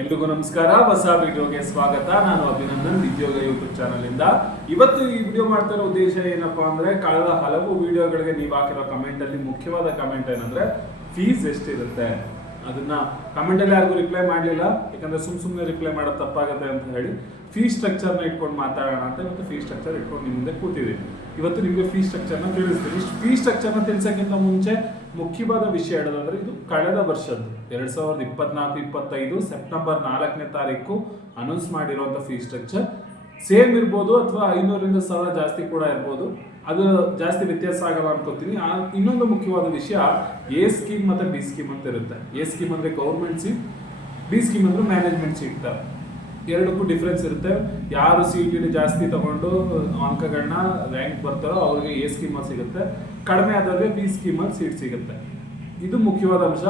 ಎಲ್ರಿಗೂ ನಮಸ್ಕಾರ. ಹೊಸ ವಿಡಿಯೋಗೆ ಸ್ವಾಗತ. ನಾನು ಅಭಿನಂದನ್, ಉದ್ಯೋಗ ಯೂಟ್ಯೂಬ್ ಚಾನಲ್ ಇಂದ. ಇವತ್ತು ಈ ವಿಡಿಯೋ ಮಾಡ್ತಾ ಇರೋ ಉದ್ದೇಶ ಏನಪ್ಪಾ ಅಂದ್ರೆ, ಕಳೆದ ಹಲವು ವಿಡಿಯೋಗಳಿಗೆ ನೀವು ಹಾಕಿರೋ ಕಮೆಂಟ್ ಅಲ್ಲಿ ಮುಖ್ಯವಾದ ಕಮೆಂಟ್ ಏನಂದ್ರೆ, ಫೀಸ್ ಎಷ್ಟಿರುತ್ತೆ. ಅದನ್ನ ಕಮೆಂಟ್ ಅಲ್ಲಿ ಯಾರಿಗೂ ರಿಪ್ಲೈ ಮಾಡಲಿಲ್ಲ, ಯಾಕಂದ್ರೆ ಸುಮ್ಮನೆ ರಿಪ್ಲೈ ಮಾಡೋದು ತಪ್ಪಾಗುತ್ತೆ ಅಂತ ಹೇಳಿ ಫೀ ಸ್ಟ್ರಕ್ಚರ್ನ ಇಟ್ಕೊಂಡು ಮಾತಾಡೋಣ ಅಂತ ಇವತ್ತು ಫೀ ಸ್ಟ್ರಕ್ಚರ್ ಇಟ್ಕೊಂಡು ನಿಮ್ಮ ಮುಂದೆ ಕೂತಿದ್ದೀನಿ. ಇವತ್ತು ನಿಮಗೆ ಫೀ ಸ್ಟ್ರಕ್ಚರ್ನ ತಿಳಿಸ್ತೀನಿ. ಫೀ ಸ್ಟ್ರಕ್ಚರ್ನ ತಿಳಿಸೋಕ್ಕಿಂತ ಮುಂಚೆ ಮುಖ್ಯವಾದ ವಿಷಯ ಹೇಳೋದಂದ್ರೆ, ಇದು ಕಳೆದ ವರ್ಷದ್ದು 2024-25 ಸೆಪ್ಟೆಂಬರ್ 4ನೇ ತಾರೀಕು ಅನೌನ್ಸ್ ಮಾಡಿರುವಂಥ ಫೀ ಸ್ಟ್ರಕ್ಚರ್. ಸೇಮ್ ಇರ್ಬೋದು ಅಥವಾ 500ರಿಂದ 1000 ಜಾಸ್ತಿ ಕೂಡ ಇರ್ಬೋದು. ಅದು ಜಾಸ್ತಿ ವ್ಯತ್ಯಾಸ ಆಗಲ್ಲ ಅನ್ಕೋತೀನಿ. ಇನ್ನೊಂದು ಮುಖ್ಯವಾದ ವಿಷಯ, ಎ ಸ್ಕೀಮ್ ಮತ್ತು ಬಿ ಸ್ಕೀಮ್ ಅಂತ ಇರುತ್ತೆ. ಎ ಸ್ಕೀಮ್ ಅಂದರೆ ಗೌರ್ಮೆಂಟ್ ಸೀಟ್, ಬಿ ಸ್ಕೀಮ್ ಅಂದರೆ ಮ್ಯಾನೇಜ್ಮೆಂಟ್ ಸೀಟ್. ಎರಡಕ್ಕೂ ಡಿಫ್ರೆನ್ಸ್ ಇರುತ್ತೆ. ಯಾರು CET ಜಾಸ್ತಿ ತಗೊಂಡು ಅಂಕಗಳನ್ನ ರ್ಯಾಂಕ್ ಬರ್ತಾರೋ ಅವ್ರಿಗೆ ಎ ಸ್ಕೀಮಲ್ಲಿ ಸಿಗುತ್ತೆ, ಕಡಿಮೆ ಆದವ್ರಿಗೆ ಬಿ ಸ್ಕೀಮಲ್ಲಿ ಸೀಟ್ ಸಿಗುತ್ತೆ. ಇದು ಮುಖ್ಯವಾದ ಅಂಶ.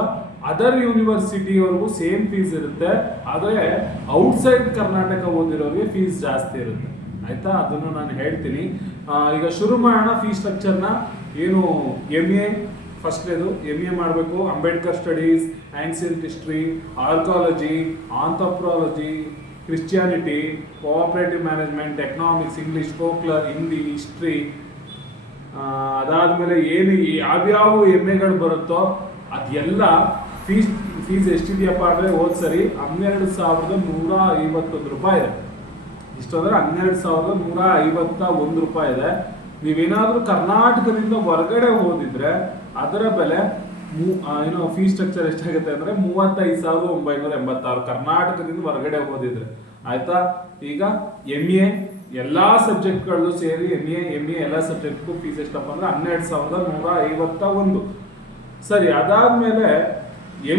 ಅದರ್ ಯೂನಿವರ್ಸಿಟಿವರೆಗೂ ಸೇಮ್ ಫೀಸ್ ಇರುತ್ತೆ, ಆದರೆ ಔಟ್ಸೈಡ್ ಕರ್ನಾಟಕ ಓದಿರೋರಿಗೆ ಫೀಸ್ ಜಾಸ್ತಿ ಇರುತ್ತೆ. ಆಯ್ತಾ, ಅದನ್ನು ನಾನು ಹೇಳ್ತೀನಿ. ಈಗ ಶುರು ಮಾಡೋಣ ಫೀ ಸ್ಟ್ರಕ್ಚರ್ನ. ಏನು MA ಫಸ್ಟ್ನೇದು MA ಮಾಡಬೇಕು. Ambedkar studies, ancient history, archaeology, anthropology, Christianity, cooperative management, economics, English, folklore, Hindi, history. ಅದಾದಮೇಲೆ ಏನು ಯಾವ್ಯಾವ MAಗಳು ಬರುತ್ತೋ ಅದೆಲ್ಲ ಫೀಸ್ ಎಷ್ಟಿದೆಯಪ್ಪ ಅಂದರೆ, ಹೋದ ಸರಿ 12,151 ರೂಪಾಯಿ ಇದೆ. ಇಷ್ಟು ಅಂದರೆ 12,151 ರೂಪಾಯಿ ಇದೆ. ನೀವೇನಾದರೂ ಕರ್ನಾಟಕದಿಂದ ಹೊರಗಡೆ ಹೋದಿದ್ರೆ ಅದರ ಬೆಲೆ ಫೀ ಸ್ಟ್ರಕ್ಚರ್ ಎಷ್ಟಾಗುತ್ತೆ ಅಂದರೆ 35,986 ಕರ್ನಾಟಕದಿಂದ ಹೊರಗಡೆ ಓದಿದ್ರೆ. ಆಯ್ತಾ, ಈಗ MA ಎಲ್ಲಾ ಸಬ್ಜೆಕ್ಟ್ಗಳು ಸೇರಿ MA ಎಲ್ಲ ಸಬ್ಜೆಕ್ಟ್ಗೂ ಫೀಸ್ ಎಷ್ಟಪ್ಪ ಅಂದ್ರೆ 12,151. ಸರಿ, ಅದಾದ್ಮೇಲೆ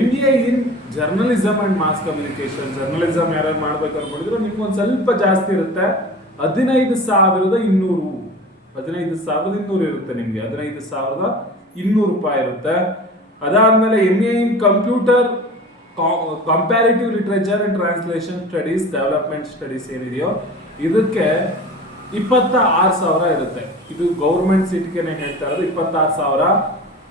MA in journalism and mass communication. Journalism ಯಾರು ಮಾಡ್ಬೇಕು ಅನ್ಕೊಂಡಿದ್ರು ನಿಮ್ಗೊಂದು ಸ್ವಲ್ಪ ಜಾಸ್ತಿ ಇರುತ್ತೆ. 15,200 ಇರುತ್ತೆ ನಿಮ್ಗೆ. 15,200 ರೂಪಾಯಿ ಇರುತ್ತೆ. ಅದಾದ್ಮೇಲೆ MA in computer comparative literature and translation studies, development studies ಏನಿದೆಯೋ ಇದಕ್ಕೆ 26,000 ಇರುತ್ತೆ. ಇದು ಗೌರ್ಮೆಂಟ್ ಸೀಟ್ಗೆನೆ ಹೇಳ್ತಾ ಇರೋದು 26,000.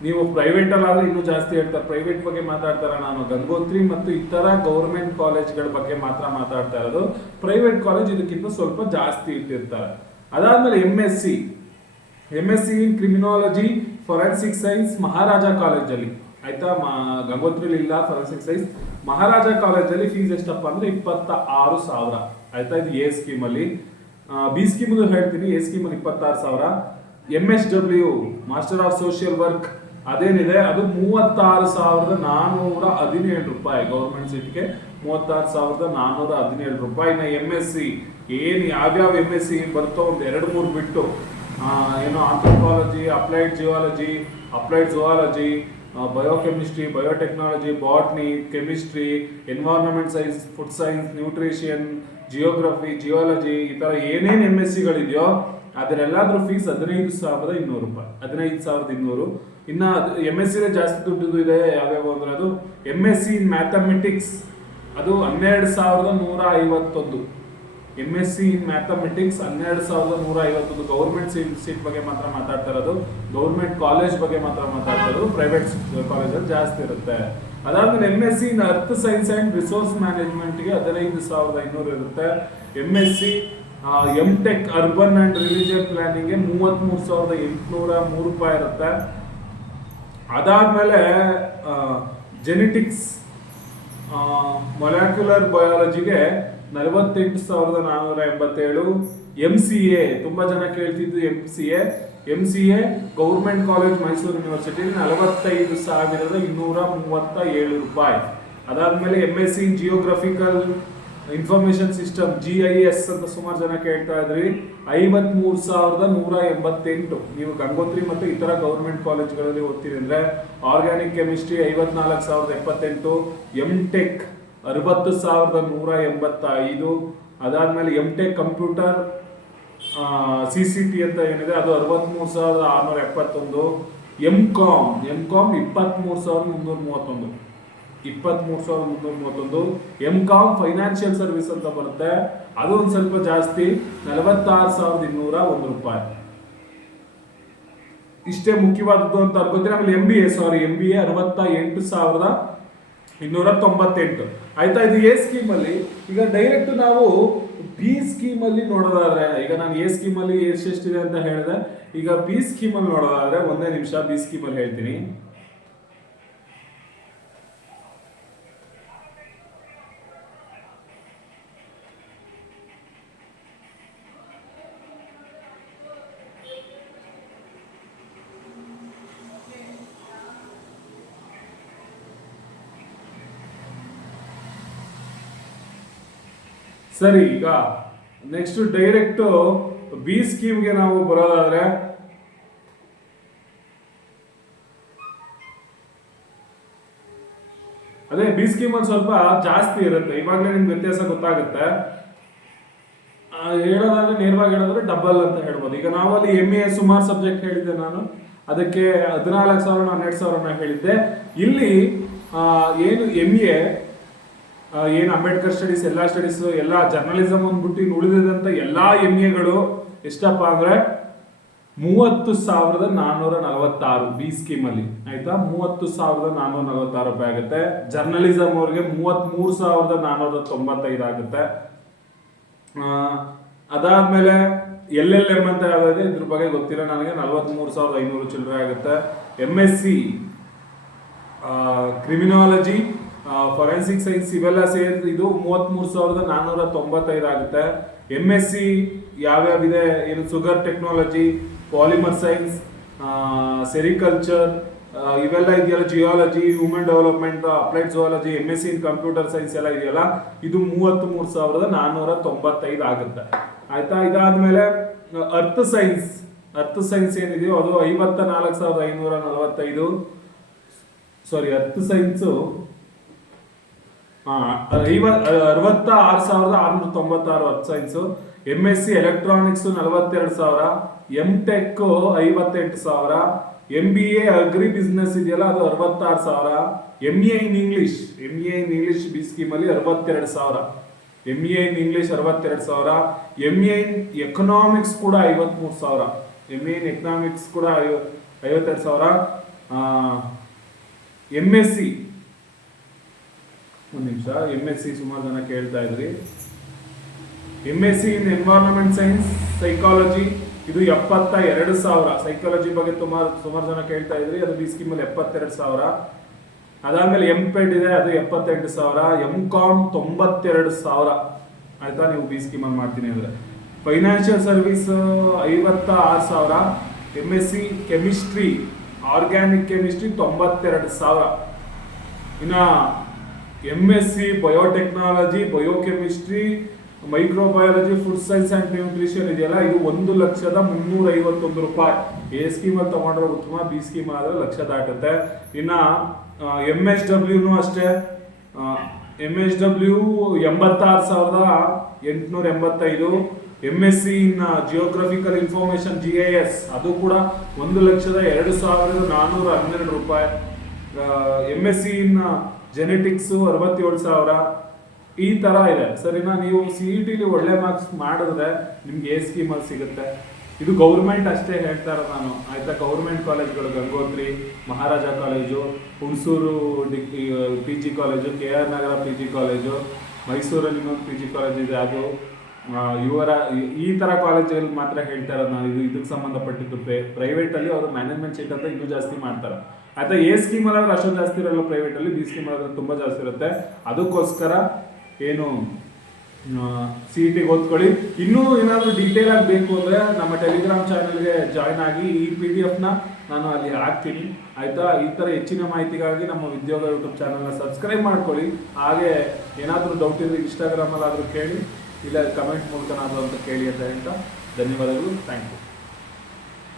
ನೀವು ಪ್ರೈವೇಟ್ ಅಲ್ಲಾದ್ರೆ ಇನ್ನೂ ಜಾಸ್ತಿ ಹೇಳ್ತಾರೆ. ಪ್ರೈವೇಟ್ ಬಗ್ಗೆ ಮಾತಾಡ್ತಾರೆ, ನಾನು ಗಂಗೋತ್ರಿ ಮತ್ತು ಇತರ ಗೌರ್ಮೆಂಟ್ ಕಾಲೇಜ್ಗಳ ಬಗ್ಗೆ ಮಾತ್ರ ಮಾತಾಡ್ತಾ ಇರೋದು. ಪ್ರೈವೇಟ್ ಕಾಲೇಜ್ ಇದಕ್ಕಿಂತ ಸ್ವಲ್ಪ ಜಾಸ್ತಿ ಇಟ್ಟಿರ್ತಾರೆ. ಅದಾದ್ಮೇಲೆ MSc ಇನ್ ಕ್ರಿಮಿನಾಲಜಿ ಫೊರೆನ್ಸಿಕ್ ಸೈನ್ಸ್ ಮಹಾರಾಜ ಕಾಲೇಜಲ್ಲಿ. ಆಯ್ತಾ, ಗಂಗೋತ್ರಿಲಿ ಇಲ್ಲ ಫೊರೆನ್ಸಿಕ್ ಸೈನ್ಸ್. ಮಹಾರಾಜ ಕಾಲೇಜಲ್ಲಿ ಫೀಸ್ ಎಷ್ಟಪ್ಪ ಅಂದ್ರೆ 26,000. ಆಯ್ತಾ, ಇದು ಎ ಸ್ಕೀಮಲ್ಲಿ. ಬಿ ಸ್ಕೀಮ್ ಹೇಳ್ತೀನಿ. ಎ ಸ್ಕೀಮಲ್ಲಿ 26,000. MSW master of social work ಅದೇನಿದೆ ಅದು 36,417 ರೂಪಾಯಿ. ಗೌರ್ಮೆಂಟ್ ಸೀಟ್ಗೆ 36,417 ರೂಪಾಯಿ. MSc ಏನು ಯಾವ್ಯಾವ MSc ಬರ್ತೋ ಒಂದು 2-3 ಬಿಟ್ಟು, ಏನು anthropology, applied geology, applied zoology, biochemistry, biotechnology, botany, chemistry, environment science, food science, nutrition, geography, geology, ಈ ಥರ ಏನೇನು MScಗಳಿದೆಯೋ ಅದರೆಲ್ಲಾದ್ರೂ ಫೀಸ್ 15,200 ರೂಪಾಯಿ. 15,200. ಇನ್ನು MSc ಜಾಸ್ತಿ ದುಡ್ಡು ಇದೆ. ಯಾವ್ಯಾವ ಅಂದ್ರೆ ಅದು MSc ಇನ್ ಮ್ಯಾಥಮೆಟಿಕ್ಸ್, ಅದು 12,151. MSc ಇನ್ ಮ್ಯಾಥಮೆಟಿಕ್ಸ್ 12,151. ಗೌರ್ಮೆಂಟ್ ಸೀಟ್ ಬಗ್ಗೆ ಮಾತ್ರ ಮಾತಾಡ್ತಾ ಇರೋದು, ಗೌರ್ಮೆಂಟ್ ಕಾಲೇಜ್ ಬಗ್ಗೆ ಮಾತ್ರ ಮಾತಾಡ್ತಾ ಇರೋದು. ಪ್ರೈವೇಟ್ ಕಾಲೇಜಲ್ಲಿ ಜಾಸ್ತಿ ಇರುತ್ತೆ. ಅದಾದ್ಮೇಲೆ MSc in earth science and resource ಮ್ಯಾನೇಜ್ಮೆಂಟ್ಗೆ 15,500 ಇರುತ್ತೆ. MSc MTech urban and religion ಪ್ಲಾನಿಂಗ್ಗೆ 33,803 ರೂಪಾಯಿ ಇರುತ್ತೆ. ಅದಾದ್ಮೇಲೆ ಜೆನೆಟಿಕ್ಸ್ ಮೊಲ್ಯಾಕ್ಯುಲರ್ ಬಯಾಲಜಿಗೆ 48,487. MCA ತುಂಬಾ ಜನ ಕೇಳ್ತಿದ್ದು MCA government college Mysuru university 45,237 ರೂಪಾಯಿ. ಅದಾದ್ಮೇಲೆ MSc ಇನ್ ಜಿಯೋಗ್ರಫಿಕಲ್ ಇನ್ಫಾರ್ಮೇಶನ್ ಸಿಸ್ಟಮ್ GIS ಅಂತ ಸುಮಾರು ಜನ ಕೇಳ್ತಾ ಇದ್ರಿ, 53,188. ನೀವು ಗಂಗೋತ್ರಿ ಮತ್ತು ಇತರ ಗೌರ್ಮೆಂಟ್ ಕಾಲೇಜ್ಗಳಲ್ಲಿ ಓದ್ತೀರಿ ಅಂದ್ರೆ ಆರ್ಗ್ಯಾನಿಕ್ ಕೆಮಿಸ್ಟ್ರಿ 54,078. MTech 60,185. ಅದಾದ್ಮೇಲೆ MTech ಕಂಪ್ಯೂಟರ್ CCT ಅಂತ ಏನಿದೆ ಅದು 63,671. MCOM 23,331. 23,331. MCOM ಫೈನಾನ್ಷಿಯಲ್ ಸರ್ವಿಸ್ ಅಂತ ಬರುತ್ತೆ, ಅದು ಒಂದು ಸ್ವಲ್ಪ ಜಾಸ್ತಿ, 46,201 ರೂಪಾಯಿ. ಇಷ್ಟೇ ಮುಖ್ಯವಾದದ್ದು ಅಂತ ಅನ್ಕೋತೀನಿ. ಆಮೇಲೆ MBA 68,000 298. ಆಯ್ತಾ, ಇದು ಎ ಸ್ಕೀಮ್ ಅಲ್ಲಿ. ಈಗ ಡೈರೆಕ್ಟ್ ನಾವು ಬಿ ಸ್ಕೀಮ್ ಅಲ್ಲಿ ನೋಡೋದಾದ್ರೆ, ಈಗ ನಾನು ಎ ಸ್ಕೀಮ್ ಅಲ್ಲಿ ಎಷ್ಟೆಷ್ಟಿದೆ ಅಂತ ಹೇಳಿದೆ. ಈಗ ಬಿ ಸ್ಕೀಮ್ ಅಲ್ಲಿ ನೋಡೋದಾದ್ರೆ, ಒಂದೇ ನಿಮಿಷ ಬಿ ಸ್ಕೀಮ್ ಅಲ್ಲಿ ಹೇಳ್ತೀನಿ. ಸರಿ, ಈಗ ನೆಕ್ಸ್ಟ್ ಡೈರೆಕ್ಟ್ ಬಿ ಸ್ಕೀಮ್ಗೆ ನಾವು ಬರೋದಾದ್ರೆ, ಅದೇ ಬಿ ಸ್ಕೀಮ್ ಅಲ್ಲಿ ಸ್ವಲ್ಪ ಜಾಸ್ತಿ ಇರುತ್ತೆ. ಇವಾಗಲೇ ನಿಮ್ಗೆ ವ್ಯತ್ಯಾಸ ಗೊತ್ತಾಗುತ್ತೆ. ಹೇಳೋದಾದ್ರೆ ನೇರವಾಗಿ ಹೇಳೋದ್ರೆ ಡಬಲ್ ಅಂತ ಹೇಳ್ಬೋದು. ಈಗ ನಾವು ಅಲ್ಲಿ MA ಸುಮಾರು ಸಬ್ಜೆಕ್ಟ್ ಹೇಳಿದ್ದೆ ನಾನು, ಅದಕ್ಕೆ 14,000 12,000 ಹೇಳಿದ್ದೆ. ಇಲ್ಲಿ ಏನು MA ಏನು ಅಂಬೇಡ್ಕರ್ ಸ್ಟಡೀಸ್, ಎಲ್ಲ ಸ್ಟಡೀಸ್, ಎಲ್ಲ ಜರ್ನಲಿಸಮ್ ಅಂದ್ಬಿಟ್ಟು ಉಳಿದಂತ ಎಲ್ಲಾ MAಗಳು ಎಷ್ಟಪ್ಪ ಅಂದ್ರೆ 30,446 ಬಿ ಸ್ಕೀಮ್ ಅಲ್ಲಿ. ಆಯ್ತಾ, 30,446 ರೂಪಾಯಿ ಆಗುತ್ತೆ. ಜರ್ನಲಿಸಮ್ ಅವ್ರಿಗೆ 33,495 ಆಗುತ್ತೆ. ಅದಾದ್ಮೇಲೆ LLM ಅಂತ ಯಾವ್ದಿದೆ ಇದ್ರ ಬಗ್ಗೆ ಗೊತ್ತಿಲ್ಲ ನನಗೆ, 43,500 ಚಿಲ್ಲರೆ ಆಗುತ್ತೆ. MSc ಕ್ರಿಮಿನಾಲಜಿ, ಫೊರೆನ್ಸಿಕ್ ಸೈನ್ಸ್ ಇವೆಲ್ಲ ಸೇರಿ ಇದು 33,495 ಆಗುತ್ತೆ. MSc ಯಾವ್ಯಾವಿದೆ, ಏನು sugar technology, polymer science, sericulture ಇವೆಲ್ಲ ಇದೆಯಲ್ಲ, geology, human development, applied geology, MSc in computer science ಎಲ್ಲ ಇದೆಯಲ್ಲ, ಇದು 33,495 ಆಗುತ್ತೆ. ಆಯ್ತಾ, ಇದಾದ್ಮೇಲೆ ಅರ್ತ್ ಸೈನ್ಸ್ ಏನಿದೆಯೋ ಅದು 54,545. Sorry, earth science 66,696 earth science. MSc electronics 42,000, MTech 58,000, MBA agri business ಇದೆಯಲ್ಲ ಅದು 66,000, MA in English B scheme ಅಲ್ಲಿ 62,000, MA in English 62,000, MA in economics ಕೂಡ 53,000, MA ಇನ್ ಎಕನಾಮಿಕ್ಸ್ ಕೂಡ 52,000. MSc ಒಂದು ನಿಮಿಷ, MSc ಸುಮಾರು ಜನ ಕೇಳ್ತಾ ಇದ್ರಿ. MSc ಇನ್ ಎನ್ವೈರನ್ಮೆಂಟ್ ಸೈನ್ಸ್ ಸೈಕಾಲಜಿ ಇದು 72,000. ಸೈಕಾಲಜಿ ಬಗ್ಗೆ ಸುಮಾರು ಜನ ಕೇಳ್ತಾ ಇದ್ರಿ, ಅದು ಬಿ ಸ್ಕೀಮ್ ಅಲ್ಲಿ 72,000. ಅದಾದ್ಮೇಲೆ MPed ಇದೆ, ಅದು 78,000. MCom 92,000. ಆಯ್ತಾ, ನೀವು ಬಿ ಸ್ಕೀಮ್ ಅಲ್ಲಿ ಮಾಡ್ತೀನಿ ಅಂದ್ರೆ. Financial service 56,000. MSc chemistry, organic chemistry 92,000. ಇನ್ನ MSc biotechnology, biochemistry, microbiology, food science and nutrition ಇದೆಯಲ್ಲ, ಇದು 1,351,000 ರೂಪಾಯಿ. ಎ ಸ್ಕೀಮ್ ಅಲ್ಲಿ ತಗೊಂಡ್ರೆ ಉತ್ತಮ, ಬಿ ಸ್ಕೀಮ್ ಆದ್ರೆ ಲಕ್ಷ ದಾಟುತ್ತೆ. ಇನ್ನ MSW ಅಷ್ಟೇ, MSW 86,885. MSc ಇನ್ ಜಿಯೋಗ್ರಫಿಕಲ್ ಇನ್ಫಾರ್ಮೇಶನ್ GIS ಅದು ಕೂಡ 1,02,412 ರೂಪಾಯಿ. MSc ಇನ್ ಜೆನೆಟಿಕ್ಸ್ 67,000. ಈ ತರ ಇದೆ. ಸರಿನಾ, ನೀವು CET ಒಳ್ಳೆ ಮಾರ್ಕ್ಸ್ ಮಾಡಿದ್ರೆ ನಿಮ್ಗೆ ಎ ಸ್ಕೀಮ್ ಅಲ್ಲಿ ಸಿಗುತ್ತೆ. ಇದು ಗೌರ್ಮೆಂಟ್ ಅಷ್ಟೇ ಹೇಳ್ತಾ ಇರೋದು ನಾನು. ಆಯ್ತಾ, ಗೌರ್ಮೆಂಟ್ ಕಾಲೇಜ್ಗಳು Gangotri, Maharaja college, Hunsur PG college, KR Nagar PG college, ಮೈಸೂರಲ್ಲಿ ಇನ್ನೊಂದು PG ಕಾಲೇಜ್ ಇದೆ, ಅದು ಈ ತರ ಕಾಲೇಜಲ್ಲಿ ಮಾತ್ರ ಹೇಳ್ತಾ ಇರೋದು ನಾನು. ಇದಕ್ಕೆ ಸಂಬಂಧಪಟ್ಟಿದ್ದು ಪ್ರೈವೇಟ್ ಅಲ್ಲಿ ಅವರು ಮ್ಯಾನೇಜ್ಮೆಂಟ್ ಸೀಟ್ ಅಂತ ಇನ್ನೂ ಜಾಸ್ತಿ ಮಾಡ್ತಾರೆ. ಆಯ್ತಾ, ಎ ಸ್ಕೀಮ್ ಅಲ್ಲಿ ಅಷ್ಟು ಜಾಸ್ತಿ ಇರಲ್ಲ ಪ್ರೈವೇಟ್ ಅಲ್ಲಿ, ಬಿ ಸ್ಕೀಮ್ ಅಲ್ಲಿ ತುಂಬಾ ಜಾಸ್ತಿ ಇರುತ್ತೆ. ಅದಕ್ಕೋಸ್ಕರ ಏನು CET ಓದ್ಕೊಳ್ಳಿ. ಇನ್ನೂ ಏನಾದರೂ ಡೀಟೇಲ್ ಆಗಿ ಬೇಕು ಅಂದ್ರೆ ನಮ್ಮ ಟೆಲಿಗ್ರಾಮ್ ಚಾನೆಲ್ಗೆ ಜಾಯ್ನ್ ಆಗಿ, ಈ PDF ನ ನಾನು ಅಲ್ಲಿ ಹಾಕ್ತೀನಿ. ಆಯ್ತಾ, ಈ ತರ ಹೆಚ್ಚಿನ ಮಾಹಿತಿಗಾಗಿ ನಮ್ಮ ಉದ್ಯೋಗ ಯೂಟ್ಯೂಬ್ ಚಾನೆಲ್ನ ಸಬ್ಸ್ಕ್ರೈಬ್ ಮಾಡ್ಕೊಳ್ಳಿ. ಹಾಗೆ ಏನಾದರೂ ಡೌಟ್ ಇದ್ರೆ ಇನ್ಸ್ಟಾಗ್ರಾಮಲ್ಲಿ ಆದರೂ ಕೇಳಿ, ಇಲ್ಲ ಕಮೆಂಟ್ ಮೂಲಕನಾದರೂ ಅಂತ ಕೇಳಿ ಅಂತ ಹೇಳ್ತಾ ಧನ್ಯವಾದಗಳು. Thank you.